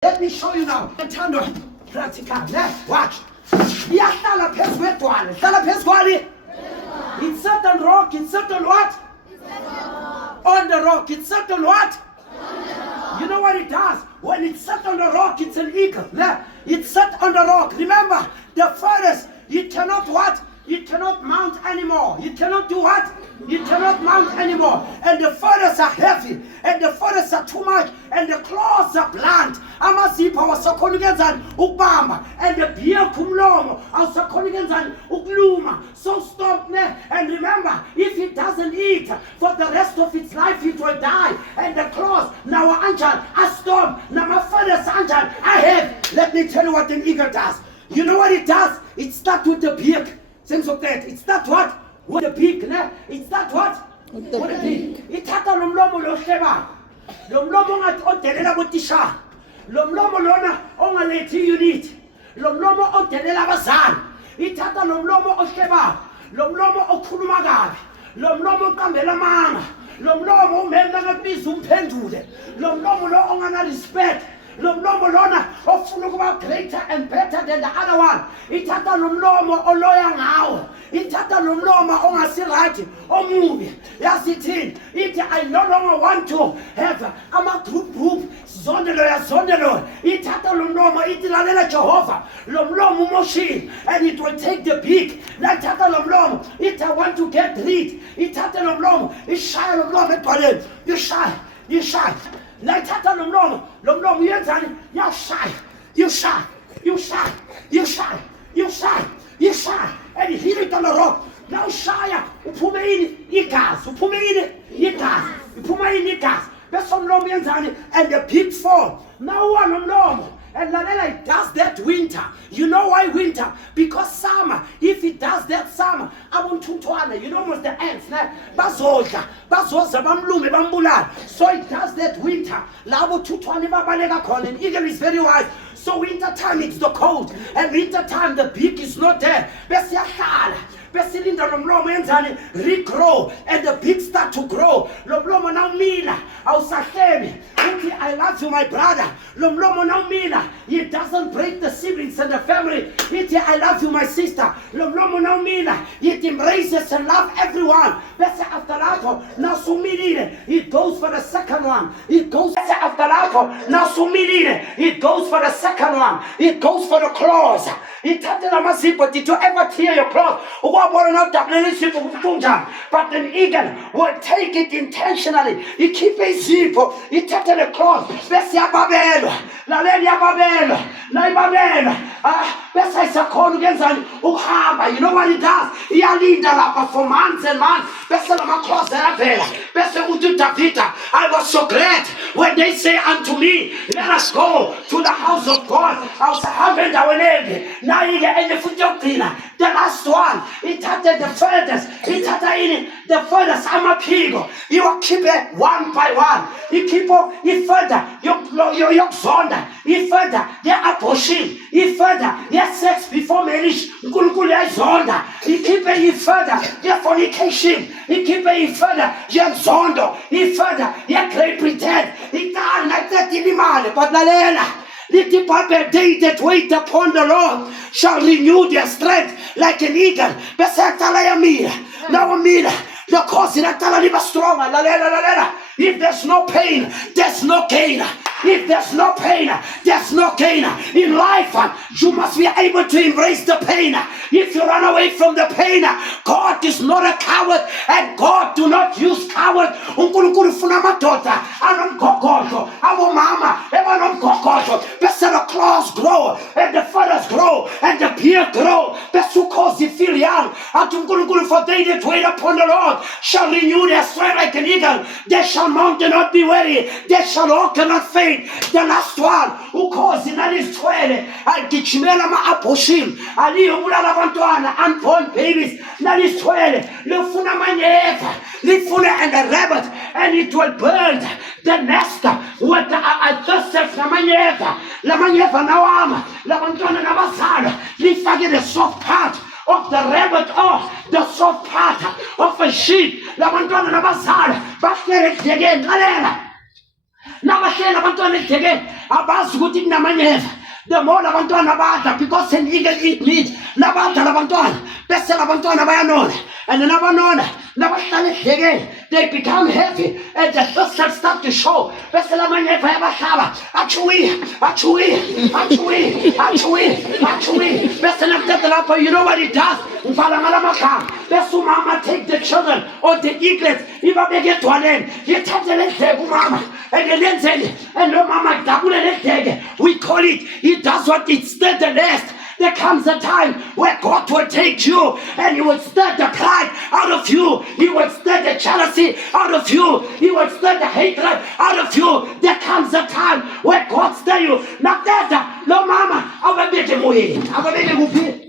Let me show you now. Ntando practical. Watch. Iyahlala phezu kwedwala. Hlala phezu kwani? It's set on rock. It's set on what? On the rock. It's set on what? You know what it does? When it's set on the rock, it's an eagle. It's set on the rock. Remember, the furnace, you cannot what? You cannot mount anymore. You cannot do what? You cannot mount anymore. And the feathers are heavy. And the feathers are too much. And the claws are blunt. Amazipho awasakhona ukenzani ukubamba. And the beard kumlomo awusakhona ukenzani ukuluma. So stop ne. And remember, if it doesn't eat for the rest of its life, it will die. And the claws, now anjan, I stop. Now my feathers anjan, I have. Let me tell you what an eagle does. You know what it does? It starts with the beak. Sense of that. It starts what? With the beak, ne? It starts what? With the beak. Ithatha lo mlomo lo hleba. Lo mlomo ongathi odelela botisha. Lo mlomo lona ongalethi unit. Lo mlomo odelela abazali. Ithatha lo mlomo ohleba. Lo mlomo okhuluma kabi. Lo mlomo oqambela amanga. Lo mlomo umemla ngabiza umphendule. Lo mlomo lo ongana respect. Lo mlomo lona ofuna ukuba greater and better than the other one. Ithatha lo mlomo oloya ngawo. Ithatha lo mlomo ongasi right omubi. Yasithini ithi I no longer want to have ama group zondelo. Ithatha lo mlomo ithi lalela Jehovah. Lo mlomo umoshile and it will take the beak. Ithatha lo mlomo ithi I want to get rid. Ithatha lo mlomo ishaya lo mlomo ebhaleni. You shy. Ithatha lo mlomo yenzani? You shy. And he hit it on the rock. Now shaya, uphume ini igazi. Bese umlomo yenzani? And the pig fall. Now one umlomo. And Lalela, it does that winter. You know why winter? Because summer, if it does that summer, abuntuntwana, you know what's the ants, bazoza bamlume bambulala. So it does that winter. Labo tuntwana babaleka khona. And eagle is very wise. So winter time it's the cold. And winter time the beak is not there. Bese yahlala. Besilinda lo mlomo yenzani regrow and the beak start to grow. Lo mlomo now mina awusahlemi uthi I love you my brother. Lo mlomo now mina he doesn't break the siblings and the family. Ithi I love you my sister. Lo mlomo now mina he embraces and love everyone. Bese after lapho now sumilile it goes for the second one. It goes after lapho now sumilile it goes for the second one. It goes for the claws. Ithathe lamazipho. Did you ever tear your clothes? But an eagle will take it intentionally. He keep a zip. He take the cross. Bese yababelwa. Laleli yababelwa. Nayibabelwa. Bese isakhona ukenzani ukuhamba. You know what he does? Iyalinda lapha for months and months. Bese lama cross yaphela. Bese uthi Davida, I was so glad when they say unto me, let us go to the house of God. Awusahambe endaweni embi. Nayi-ke enye futhi yokugcina. The last one. Ithathe the furthest. Ithatha ini the furthest amaphiko. You will keep it one by one. You keep up. You further. You further. You further. The abortion. You further. The sex before marriage. Nkulunkulu yazonda. You keep it. You further. The fornication. You keep it. You further. You zondo. You further. You Great Britain. You can't like that inimali. But lalela. Little Bible, they that wait upon the Lord shall renew their strength like an eagle. Now the cause is that stronger. If there's no pain, there's no gain. If there's no pain, there's no gain. In life, you must be able to embrace the pain. If you run away from the pain, God is not a coward, and God do not use coward. uNkulunkulu ufuna amadoda anomgogodlo, abomama ebanomgogodlo. Bese the claws grow, and the feathers grow, and the beard grow. Bese cause you feel young. Athi uNkulunkulu, for they that wait upon the Lord shall renew their strength like an eagle. They shall mount and not be weary. They shall walk and not faint. The last one, ukhozi nalizithwele agijimela ama-abortion aliyobulala abantwana unborn babies nalizithwele lifuna amanyeva lifuna and a rabbit and it will build the nest with Joseph namanyeva lamanyeva nawama labantwana nabazalwa lifake the soft part of the rabbit or the soft part of a sheep labantwana nabazalwa bahlele kudekeni lalela nabahlela abantwana edekeni abazi ukuthi kunamanyeva. The more labantwana badla because an eagle eat meat. Labadla labantwana bese labantwana bayanona. And then abanona labahlala edekeni they become heavy and the thirst start to show. Bese lamanyeva yabahlaba achuwi. Bese nakuqeda lapho you know what it does? Ngibhala ngalamagama. Bese umama take the children or the eaglets ibabeke edwaleni. Yithathe ledeke umama and lenzeni and no mama dabule ledeke. We call it, he does what it stirred the nest. There comes a time where God will take you and he will stir the pride out of you. He will stir the jealousy out of you. He will stir the hatred out of you. There comes a time where God stir you. Not that, no mama, ababeke moyeni. Ababeke kuphi?